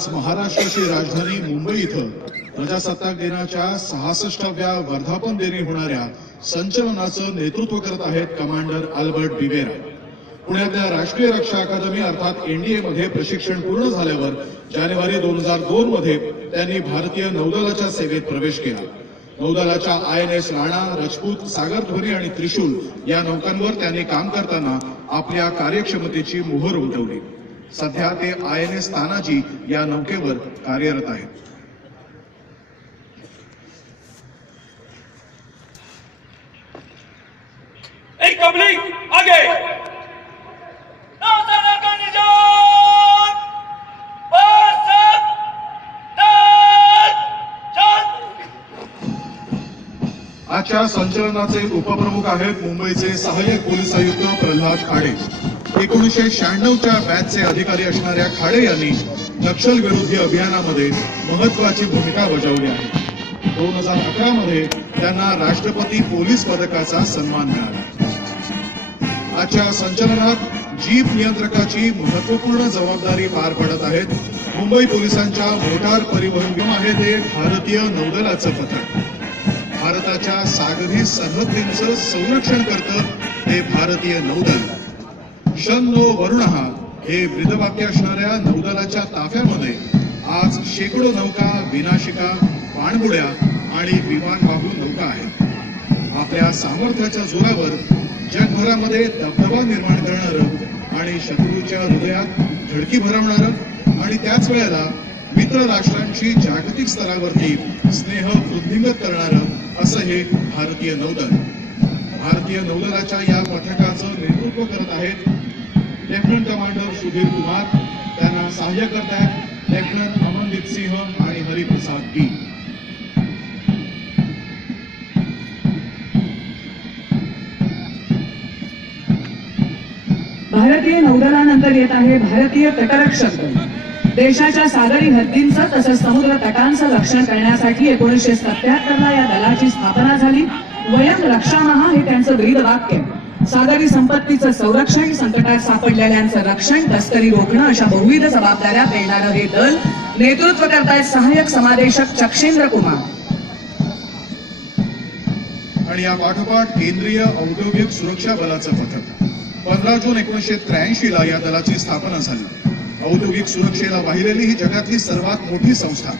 आज महाराष्ट्राची राजधानी मुंबई इथं प्रजासत्ताक दिनाच्या 66व्या वर्धापन दिनी होणाऱ्या संचलनाचं नेतृत्व करत आहेत कमांडर अल्बर्ट बिबेरा। पुण्यातल्या राष्ट्रीय रक्षा अकादमी अर्थात एनडीए मध्ये प्रशिक्षण पूर्ण झाल्यावर जानेवारी 2002 मध्ये त्यांनी भारतीय नौदलाच्या सेवेत प्रवेश केला। नौदलाच्या INS राणा, राजपूत, सागरध्वनी आणि त्रिशूल या नौकांवर त्यांनी काम करताना आपल्या कार्यक्षमतेची मोहर उमटवली। सध्या ते INS तानाजी या नौकेवर कार्यरत आहेत। एक पब्लिक आगे आजच्या संचलनाचे उपप्रमुख आहेत मुंबईचे सहाय्यक पोलीस आयुक्त प्रल्हाद खाडे। 1996च्या बॅचचे अधिकारी असणाऱ्या खाडे यांनी नक्षल विरोधी अभियानामध्ये महत्त्वाची भूमिका बजावली आहे। 2011 मध्ये त्यांना राष्ट्रपती पोलीस पदकाचा सन्मान मिळाला। आजच्या संचलनात जीप नियंत्रकाची महत्त्वपूर्ण जबाबदारी पार पडत आहेत मुंबई पोलिसांच्या मोटार परिवहन विभाग आहे ते भारतीय नौदलाचं पथक। भारताच्या सागरी सरहद्दींचं संरक्षण करतं ते भारतीय नौदल। शन्नो वरुणः हे ब्रीदवाक्य असणाऱ्या नौदलाच्या ताफ्यामध्ये आज शेकडो नौका, विनाशिका, पाणबुड्या आणि विमानवाहू नौका आहेत। आपल्या सामर्थ्याच्या जोरावर जगभरामध्ये दबदबा निर्माण करणारं आणि शत्रूच्या हृदयात धडकी भरवणारं आणि त्याच वेळेला मित्र राष्ट्रांची जागतिक स्तरावरती स्नेह वृद्धिंगत करणारं असं हे भारतीय नौदल। भारतीय नौदलाच्या या पथकाचं नेतृत्व करत आहेत लेफ्टनंट कमांडर सुधीर कुमार। त्यांना सहाय्य करत आहेत लेफ्टनंट अमनदीप सिंह आणि हरिप्रसाद गी। भारतीय नौदलानंतर येत आहे भारतीय तटरक्षक दल। देशाच्या सागरी हद्दींचं तसंच समुद्र तटांचं रक्षण करण्यासाठी 1977ला या दलाची स्थापना झाली। वयं रक्षामः हे त्यांचं ब्रीदवाक्य। सागरी संपत्तीचं संरक्षण, संकटात सापडलेल्यांचं रक्षण, तस्करी रोखणं अशा बहुविध जबाबदाऱ्या पेलणारं हे दल नेतृत्व करतायत सहाय्यक समादेशक चक्षेंद्र कुमार। आणि या पाठोपाठ केंद्रीय औद्योगिक सुरक्षा बलाचं पथक। 15 जून 1983ला या दलाची स्थापना झाली। औद्योगिक सुरक्षेला वाहिलेली ही जगातली सर्वात मोठी संस्था।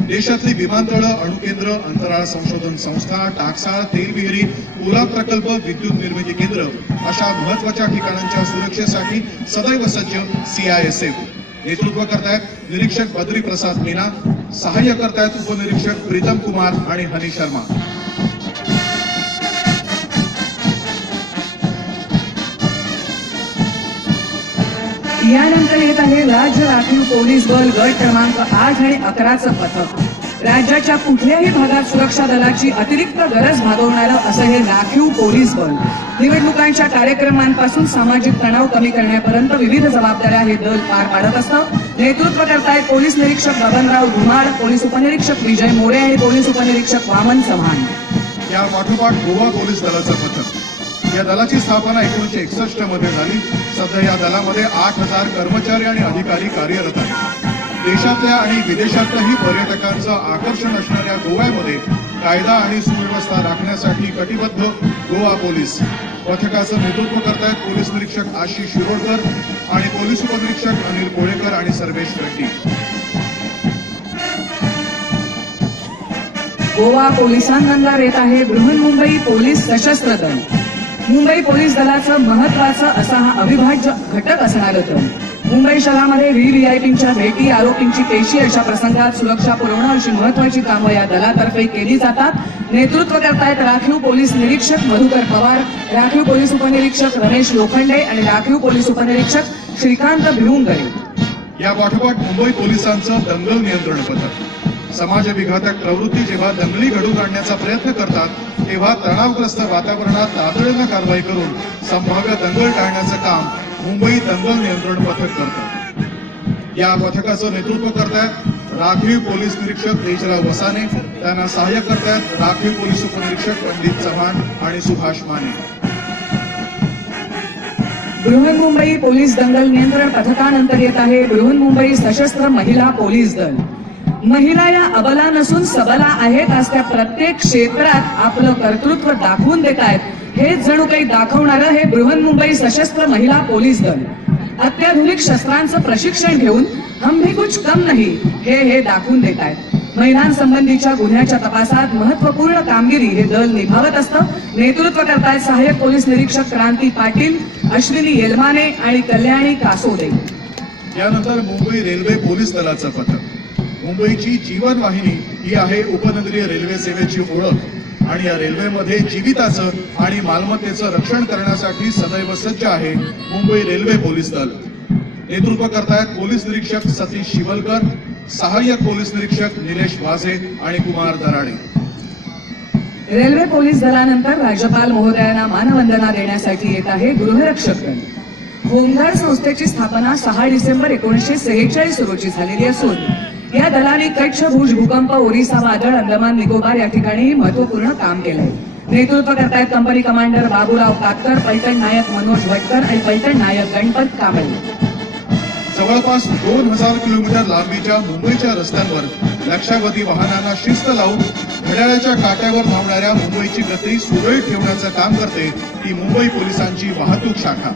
देशातली विमानतळं, अणुकेंद्र, अंतराळ संशोधन संस्था, टाकसाळ, तेलविहिरी, पोलाद प्रकल्प, विद्युत निर्मिती केंद्र अशा महत्वाच्या ठिकाणांच्या सुरक्षेसाठी सदैव सज्ज CISF। नेतृत्व करतायत निरीक्षक बद्री प्रसाद मीना, सहाय्य करतायत उपनिरीक्षक प्रीतम कुमार आणि हनी शर्मा। यानंतर येत आहे राज्य राखीव पोलीस बल गट क्रमांक 8 आणि 11चं पथक। राज्याच्या कुठल्याही भागात सुरक्षा दलाची अतिरिक्त गरज भागवणारं असं हे राखीव पोलीस बल। निवडणुकांच्या कार्यक्रमांपासून सामाजिक तणाव कमी करण्यापर्यंत विविध जबाबदाऱ्या हे दल पार पाडत असतं। नेतृत्व करतायत पोलीस निरीक्षक बबनराव धुमाळ, पोलीस उपनिरीक्षक विजय मोरे आणि पोलीस उपनिरीक्षक वामन चव्हाण। या पाठोपाठ गोवा पोलीस दलाचं पथक। या दलाची स्थापना 1961 मध्ये झाली। सध्या या दलामध्ये 8000 कर्मचारी आणि अधिकारी कार्यरत आहेत। देशातल्या आणि विदेशातल्याही पर्यटकांचं आकर्षण असणाऱ्या गोव्यामध्ये कायदा आणि सुव्यवस्था राखण्यासाठी कटिबद्ध गोवा पोलीस। पथकाचं नेतृत्व करतायत पोलीस निरीक्षक आशिष शिरोडकर आणि पोलीस उपनिरीक्षक अनिल कोळेकर आणि सर्वेश रेड्डी। गोवा पोलिसांनंतर येत आहे बृहन्मुंबई पोलीस सशस्त्र दल। मुंबई पोलीस दलाचं महत्वाचं असा हा अविभाज्य घटक असणारं दल मुंबई शहरामध्ये VVIPंच्या भेटी, आरोपींची पेशी अशा प्रसंगात सुरक्षा पुरवणं अशी महत्वाची कामं या दलातर्फे केली जातात। नेतृत्व करतायत राखीव पोलीस निरीक्षक मधुकर पवार, राखीव पोलीस उपनिरीक्षक रमेश लोखंडे आणि राखीव पोलीस उपनिरीक्षक श्रीकांत भिवंगरे। या पाठोपाठ मुंबई पोलिसांचं दंगल नियंत्रण पथक। समाज विघातक प्रवृत्ती जेव्हा दंगली घडवून आणण्याचा प्रयत्न करतात तेव्हा तणावग्रस्त वातावरणात तातडीनं कारवाई करून संभाव्य दंगल टाळण्याचं काम मुंबई दंगल नियंत्रण पथक करतं। या पथकाचं नेतृत्व करतायत राखीव पोलीस निरीक्षक तेजराव वसाने। त्यांना सहाय्य करतायत राखीव पोलीस उपनिरीक्षक पंडित चव्हाण आणि सुभाष माने। बृहन्मुंबई पोलीस दंगल नियंत्रण पथकानंतर येत आहे बृहन्मुंबई सशस्त्र महिला पोलीस दल. महिला या अबला नसून सबला आहेत, आज त्या प्रत्येक क्षेत्रात आपलं कर्तृत्व दाखवून देत आहेत. हे जणू काही दाखवणारं हे बृहन्मुंबई सशस्त्र महिला पोलीस दल. अत्याधुनिक शस्त्रांचं प्रशिक्षण घेऊन हम भी कुछ कम नाही हे दाखवून देत आहेत. महिलांसंबंधीच्या गुन्ह्याच्या तपासात महत्वपूर्ण कामगिरी हे दल निभावत असतं. नेतृत्व करतायत सहाय्यक पोलीस निरीक्षक क्रांती पाटील, अश्विनी येलमाने आणि कल्याणी कासोदे. यानंतर मुंबई रेल्वे पोलीस दलाचं पथक. मुंबईची जीवनवाहिनी ही आहे उपनगरीय रेल्वे सेवेची ओळख आणि या रेल्वेमध्ये जीविताचं आणि मालमत्तेचं रक्षण करण्यासाठी सदैव सज्ज आहे मुंबई रेल्वे पोलीस दल. नेतृत्व करतायत पोलीस निरीक्षक सतीश शिवलकर, सहाय्यक पोलीस निरीक्षक निलेश वाझे आणि कुमार दराडे. रेल्वे पोलीस दलानंतर राज्यपाल महोदयांना मानवंदना देण्यासाठी येत आहे गृहरक्षक दल. होमगार्ड संस्थेची स्थापना 6 डिसेंबर 1946 रोजी झालेली असून या दलाने कच्छ, भुज भूकंप, ओरिसा वादळ, अंदमान निकोबार या ठिकाणी महत्वपूर्ण काम केलंय. नेतृत्व करतायत कंपनी कमांडर बाबूराव कातकर, पलटण नायक मनोज भटकर आणि पलटण नायक गणपत कांबळे. जवळपास 2000 किलोमीटर लांबीच्या मुंबईच्या रस्त्यांवर लक्षावधी वाहनांना शिस्त लावून घड्याळाच्या काट्यावर धावणाऱ्या मुंबईची गती सुरळीत ठेवण्याचं काम करते ही मुंबई पोलिसांची वाहतूक शाखा.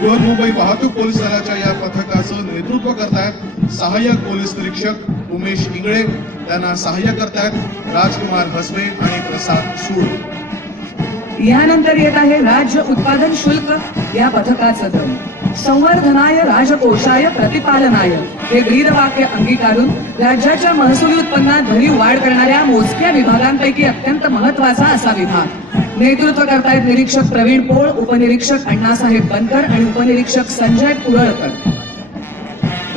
बृहन्मुंबई वाहतूक पोलीस दलाच्या या पथकाचं नेतृत्व करतायत सहाय्यक पोलीस निरीक्षक उमेश इंगळे, त्यांना सहाय्य करतायत राजकुमार हसबे आणि प्रसाद सूड. यानंतर येत आहे राज्य उत्पादन शुल्क या पथकाचं दल. संवर्धनाय राजकोषाय प्रतिपालनाय हे ब्रीदवाक्य अंगीकारून राज्याच्या महसुली उत्पन्नात भरीव वाढ करणाऱ्या मोजक्या विभागांपैकी अत्यंत महत्वाचा असा विभाग. नेतृत्व करतायत निरीक्षक प्रवीण पोळ, उपनिरीक्षक अण्णासाहेब बनकर आणि उपनिरीक्षक संजय कुरळकर.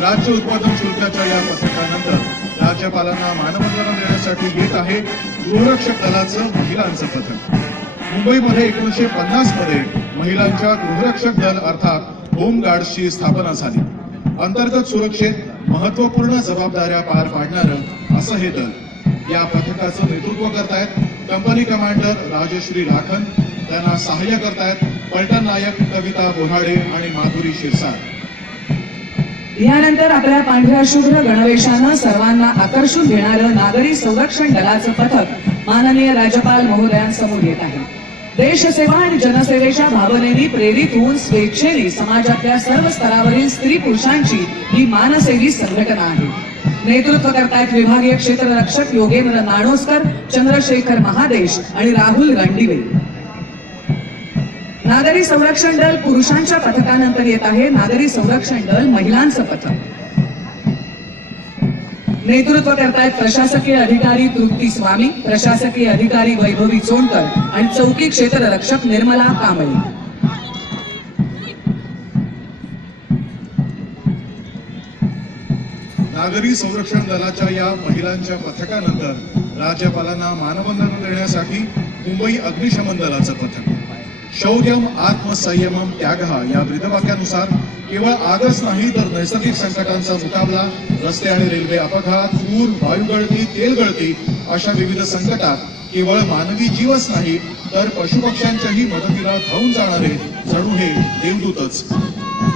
राज्य उत्पादन शुल्काच्या या पथकानंतर राज्यपालांना मानवंदना देण्यासाठी येत आहे गृहरक्षक दलाचं महिलांचं पथक. मुंबईमध्ये 1950 मध्ये महिलांच्या गृहरक्षक दल अर्थात होमगार्ड्सची स्थापना झाली. अंतर्गत सुरक्षेत महत्वपूर्ण जबाबदाऱ्या पार पाडणारं असं हे दल. या पथकाचं नेतृत्व करतायत कंपनी कमांडर राजश्री राखन, त्यांना सहाय्य करतायत पलटण नायक कविता बोहाडे आणि माधुरी शिरसाट. यानंतर आपल्या पांढऱ्या शुभ्र गणवेशानं सर्वांना आकर्षून घेणारं नागरी संरक्षण दलाचं पथक माननीय राज्यपाल महोदयांसमोर येत आहे. देशसेवा आणि जनसेवेच्या भावनेने प्रेरित होऊन स्वेच्छेने समाजातल्या सर्व स्तरावरील स्त्री पुरुषांची ही मानसेवी संघटना आहे. नेतृत्व करतायत विभागीय क्षेत्ररक्षक योगेंद्र नाणोस्कर, चंद्रशेखर महादेश आणि राहुल गांडीवे. नागरी संरक्षण दल पुरुषांच्या पथकानंतर येत आहे नागरी संरक्षण दल महिलांचं पथक. नेतृत्व करतायत प्रशासकीय अधिकारी तृप्ती स्वामी, प्रशासकीय अधिकारी वैभवी चोंडकर आणि चौकी क्षेत्ररक्षक निर्मला कांबळे. नागरी संरक्षण दलाच्या या महिलांच्या पथकानंतर राज्यपालांना मानवंदना देण्यासाठी मुंबई अग्निशमन दलाचं पथक. शौर्यम आत्मसंयमम त्यागः या ब्रीदवाक्यानुसार केवळ आगच नाही तर नैसर्गिक संकटांचा मुकाबला, रस्ते आणि रेल्वे अपघात, पूर, वायुगळती, तेलगळती अशा विविध संकटात केवळ मानवी जीवच नाही तर पशुपक्ष्यांच्याही मदतीला धावून जाणारे जणू हे देवदूतच.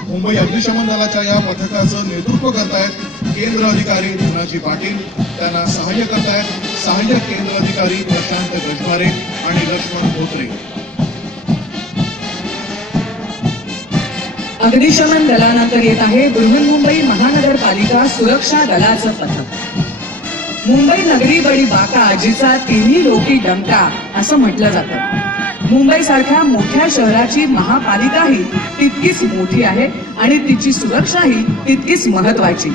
मुंबई अग्निशमन दलाच्या या पथकाचं नेतृत्व करतायत केंद्र अधिकारी धनाजी पाटील, त्यांना सहाय्य करतायत सहाय्यक केंद्र अधिकारी प्रशांत गजभारे आणि लक्ष्मण धोत्रे. अग्निशमन दलानंतर येत आहे बृहन्मुंबई महानगरपालिका सुरक्षा दलाचं पथक. मुंबई नगरी बडी बाका जिचा तिन्ही लोकी डंका असं म्हटलं जातं. मुंबई सारख्या मोठ्या शहराची महापालिकाही तितकीच मोठी आहे आणि तिची सुरक्षाही तितकीच महत्वाची.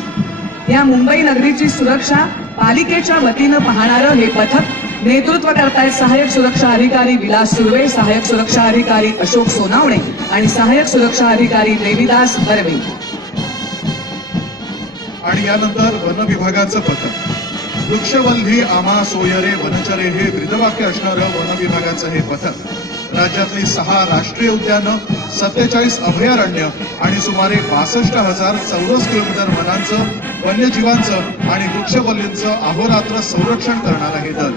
या मुंबई नगरीची सुरक्षा पालिकेच्या वतीनं पाहणारं हे पथक नेतृत्व करतायत सहाय्यक सुरक्षा अधिकारी विलास सुर्वे, सहाय्यक सुरक्षा अधिकारी अशोक सोनावणे आणि सहाय्यक सुरक्षा अधिकारी देवीदास बर्वे. आणि यानंतर वन विभागाचं पथक. वृक्षवल्ली आम्हा सोयरे वनचरे हे ब्रीदवाक्य असणारं वन विभागाचं हे पथक राज्यातली 6 राष्ट्रीय उद्यानं, 47 अभयारण्य आणि सुमारे 62,000 चौरस किलोमीटर वनांचं, वन्यजीवांचं आणि वृक्षवल्लींचं अहोरात्र संरक्षण करणारं हे दल.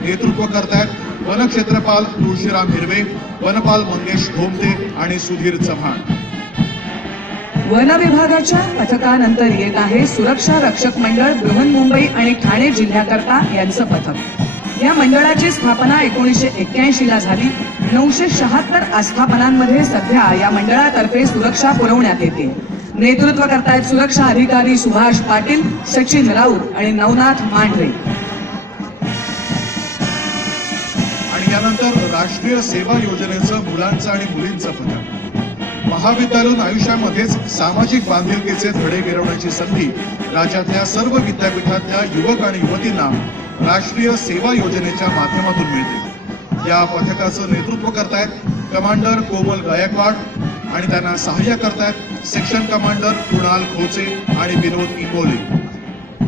नेतृत्व करतायत वनक्षेत्रपाल तुळशीराम हिरवे, वनपाल मंगेश धोमते आणि सुधीर चव्हाण. वन विभागाच्या पथकानंतर येत आहे सुरक्षा रक्षक मंडळ बृहन्मुंबई आणि ठाणे जिल्ह्याकरता यांचं पथक. या मंडळाची स्थापना 1981 ला झाली. 976 आस्थापनांमध्ये सध्या या मंडळातर्फे सुरक्षा पुरवण्यात येते. नेतृत्व करतायत सुरक्षा अधिकारी सुभाष पाटील, सचिन राऊत आणि नवनाथ मांढरे. आणि यानंतर राष्ट्रीय सेवा योजनेचं मुलांचं आणि मुलींचं पथक. महाविद्यालयीन आयुष्यामध्येच सामाजिक बांधिलकीचे धडे गिरवण्याची संधी राज्यातल्या सर्व विद्यापीठातल्या युवक आणि युवतींना राष्ट्रीय सेवा योजनेच्या माध्यमातून मिळते. या पथकाचं नेतृत्व करतायत कमांडर कोमल गायकवाड आणि त्यांना सहाय्य करतायत सेक्शन कमांडर कुणाल खोचे आणि विनोद इंगोले.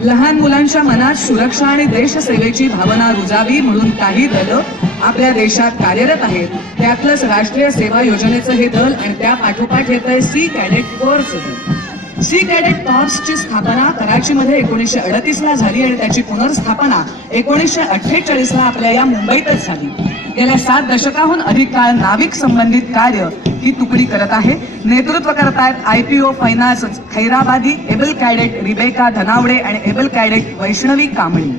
लहान मुलांच्या मनात सुरक्षा आणि देशसेवेची भावना रुजावी म्हणून काही दलं आपल्या देशात कार्यरत आहेत. त्यातलंच राष्ट्रीय सेवा योजनेचं हे दल आणि त्या पाठोपाठ येत आहे सी कॅडेट कोर्सचं दल. सी कॅडेट कॉर्प्सची स्थापना कराचीमध्ये 1938 ला झाली आणि त्याची पुनर्स्थापना 1948 ला आपल्या या मुंबईतच झाली. गेल्या 7 दशकाहून अधिक काळ नाविक संबंधित कार्य ही तुकडी करत आहे. नेतृत्व करतायत IPO Fainaz Khairabadi, able cadet Rebecca Dhanawade आणि एबल कॅडेट वैष्णवी कांबळी.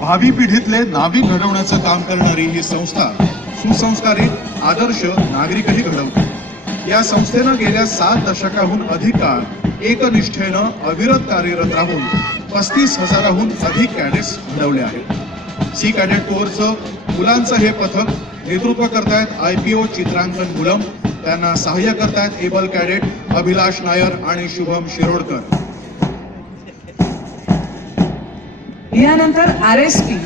भावी पिढीतले नाविक घडवण्याचं काम करणारी ही संस्था सुसंस्कारित आदर्श नागरिकही घडवते. या संस्थेनं गेल्या 7 दशकाहून अधिक काळ एकनिष्ठेनं अविरत कार्यरत राहून 35,000हून अधिक कॅडेट्स घडवले आहेत. सी कॅडेट कोरचं मुलांचं हे पथक नेतृत्व करतायत IPO चित्रांकन गुलम, त्यांना सहाय्य करतायत एबल कॅडेट अभिलाष नायर आणि शुभम शिरोडकर. यानंतर RSP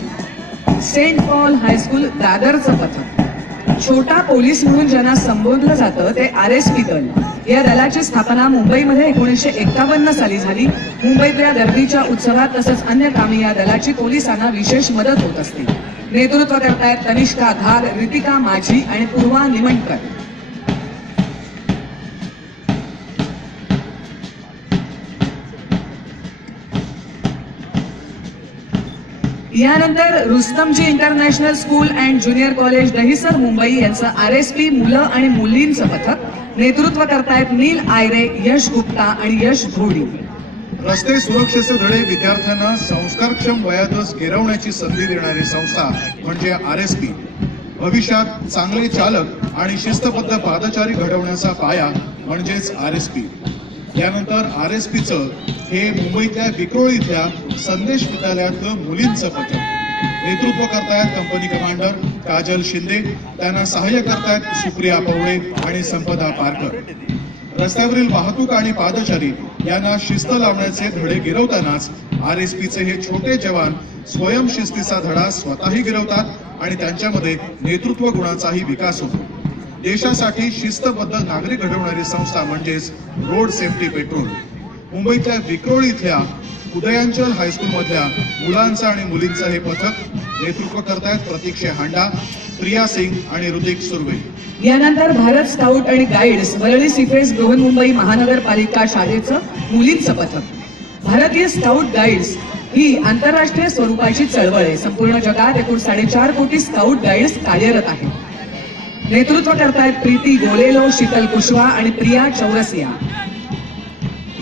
सेंट पॉल हायस्कूल दादरचं पथक. छोटा पोलीस म्हणून ज्यांना संबोधलं जातं ते RSP दल. या दलाची स्थापना मुंबईमध्ये 1951 साली झाली. मुंबईतल्या गर्दीच्या उत्सवात तसंच अन्य कामी या दलाची पोलिसांना विशेष मदत होत असते. नेतृत्व करतायत तनिष्का घाग, रितिका माझी आणि पूर्वा निमणकर. यानंतर Rustomjee international school and junior college Dahisar Mumbai यांचं RSP मुलं आणि मुलींचं पथक. नेतृत्व करतायत नील आयरे, यश गुप्ता आणि यश धोडी. रस्ते सुरक्षेचे धडे विद्यार्थ्यांना संस्कारक्षम वयातच गिरवण्याची संधी देणारी संस्था म्हणजे RSP. भविष्यात चांगले चालक आणि शिस्तबद्ध पादचारी घडवण्याचा पाया म्हणजेच RSP. यानंतर RSPचं हे मुंबईतल्या विक्रोळीतल्या संदेश विद्यालयातलं मुलींचं पथक. नेतृत्व करतायत कंपनी कमांडर काजल शिंदे, त्यांना सहाय्य करतायत सुप्रिया पवळे आणि संपदा पारकर. रस्त्यावरील वाहतूक आणि पादचारी यांना शिस्त लावण्याचे धडे गिरवतानाच RSPचे हे छोटे जवान स्वयंशिस्तीचा धडा स्वतःही गिरवतात आणि त्यांच्यामध्ये नेतृत्व गुणाचाही विकास होतो. देशासाठी शिस्तबद्ध नागरिक घडवणारी संस्था म्हणजेच रोड सेफ्टी पेट्रोल. मुंबईतल्या विक्रोळी इथल्या उदयांचल हायस्कूल मधल्या मुलांचं आणि मुलींचं हे पथक. नेतृत्व करतायत प्रतीक्षे हांडा, प्रिया सिंग आणि ऋतिक सुर्वे. यानंतर भारत स्काउट आणि गाईड्स वरळी सिफेस बृहन्मुंबई महानगरपालिका शाळेचं मुलींचं पथक. भारतीय स्काउट गाईड्स ही आंतरराष्ट्रीय स्वरूपाची चळवळ आहे. संपूर्ण जगात एकूण 4.5 कोटी स्काउट गाईड्स कार्यरत आहेत. नेतृत्व करतायत प्रीती गोलेलो, शीतल कुशवा आणि प्रिया चौरसिया.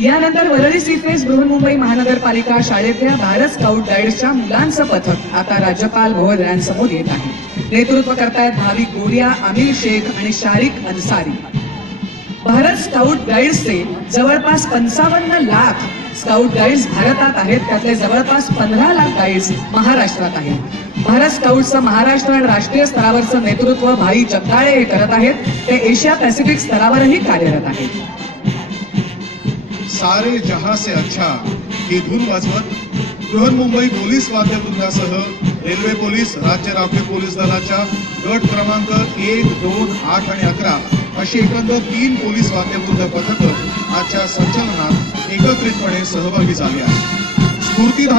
यानंतर वरळी सिफेस बृहन्मुंबई महानगरपालिका शाळेतल्या भारत स्काउट गाईड्सच्या मुलांचं पथक आता राज्यपाल भवन यांसमोर येत आहे. नेतृत्व करतायत भाविक गोरिया, अमिल शेख आणि शारिक अन्सारी. भारत स्काउट गाईड्सचे जवळपास 55 लाख स्काउट गाईड्स भारतात आहेत. त्यातले जवळपास 15 लाख गाईड्स महाराष्ट्रात आहेत. भारत स्काउटचं महाराष्ट्र आणि राष्ट्रीय स्तरावरचं नेतृत्व भाई जगदाळे हे करत आहेत. ते एशिया पॅसिफिक स्तरावरही कार्यरत आहेत. सारे जहां से अच्छा ही धून वाजवत बृहन्मुंबई पोलीस वाद्यवृंदासह रेल्वे पोलीस, राज्य राखीव पोलीस दलाच्या गट क्रमांक 1, 2, 8 आणि 11 अशी एकंदर 3 पोलीस वाद्यवृंद पथकं आजच्या संचलनात एकत्रितपणे सहभागी झाली आहेत. स्फूर्तिदायक